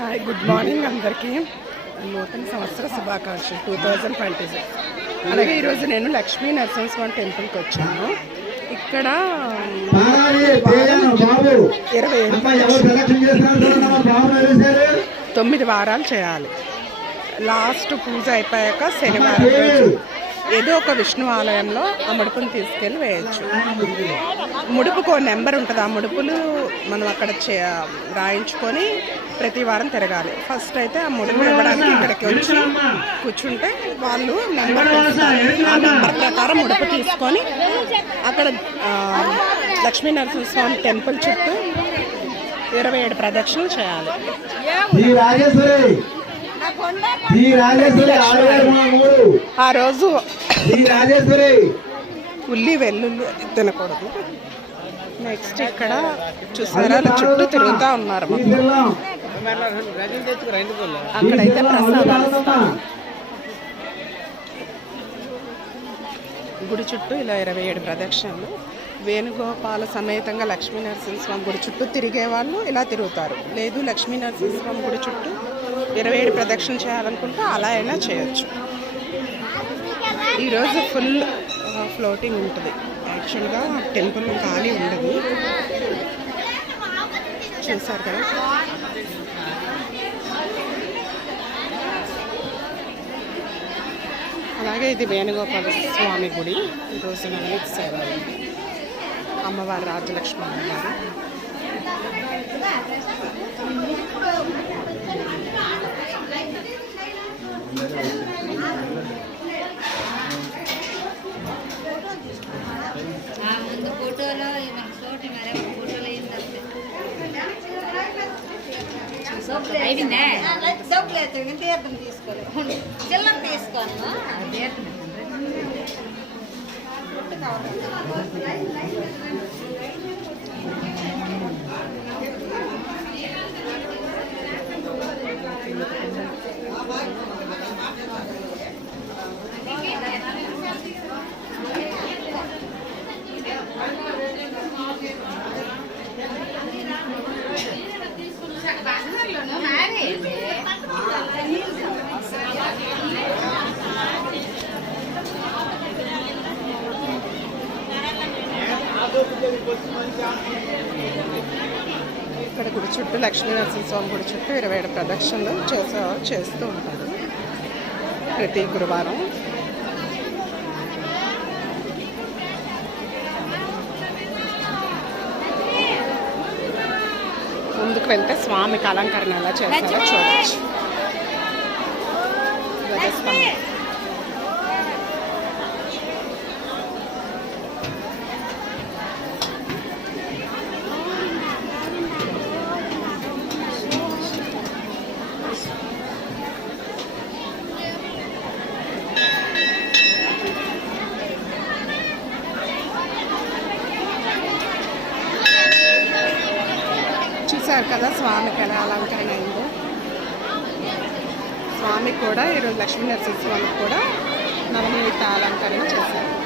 Hi, good morning అందరికీ. నూతన సంవత్సర శుభాకాంక్షలు 2026. అలాగే ఈరోజు నేను లక్ష్మీ నరసింహస్వామి టెంపుల్కి వచ్చాను. ఇక్కడ 9 వారాలు చేయాలి. లాస్ట్ పూజ అయిపోయాక శనివారం రోజు ఏదో ఒక విష్ణు ఆలయంలో ఆ ముడుపుని తీసుకెళ్ళి వేయచ్చు. ముడుపుకు నెంబర్ ఉంటుంది. ఆ ముడుపులు మనం అక్కడ రాయించుకొని ప్రతి వారం తిరగాలి. ఫస్ట్ అయితే ఆ ముడుపు ఇవ్వడానికి ఇక్కడికి వచ్చి కూర్చుంటే వాళ్ళు నెంబర్ ఆ నెంబర్ ప్రకారం ముడుపు తీసుకొని అక్కడ లక్ష్మీ నరసింహస్వామి టెంపుల్ చుట్టూ 27 ప్రదక్షిణలు చేయాలి. ఆ రోజు ఉల్లి వెల్లుల్లి తినకూడదు. నెక్స్ట్ ఇక్కడ చూసారా చుట్టూ తిరుగుతూ ఉన్నారు. అక్కడైతే ప్రసాదాలు గుడి చుట్టూ ఇలా 27 ప్రదక్షిణలు. వేణుగోపాల సమేతంగా లక్ష్మీ నరసింహస్వామి గుడి చుట్టూ తిరిగే వాళ్ళు ఇలా తిరుగుతారు. లేదు లక్ష్మీ నరసింహస్వామి గుడి చుట్టూ 27 ప్రదక్షిణ చేయాలనుకుంటే అలా అయినా చేయొచ్చు. ఈరోజు ఫుల్ ఫ్లోటింగ్ ఉంటుంది. యాక్చువల్గా టెంపుల్ ఖాళీ ఉండదు. చూసారు కదా. అలాగే ఇది వేణుగోపాల స్వామి గుడి. ఈరోజు నైట్ సేవ అమ్మవారు రాజలక్ష్మి అమ్మవారు. ఇక్కడ గుడి చుట్టూ లక్ష్మీ నరసింహస్వామి గుడి చుట్టూ 27 ప్రదక్షిణలు చేస్తూ ఉంటారు ప్రతి గురువారం. ముందుకు వెళ్తే స్వామికి అలంకరణ ఎలా చేస్తారో చూడవచ్చు. చూసారు కదా స్వామికి ఎలా అలంకరణ అయిందో. స్వామి కూడా ఈరోజు లక్ష్మీ నరసింహస్వామికి కూడా నవనీత అలంకరణ చేశారు.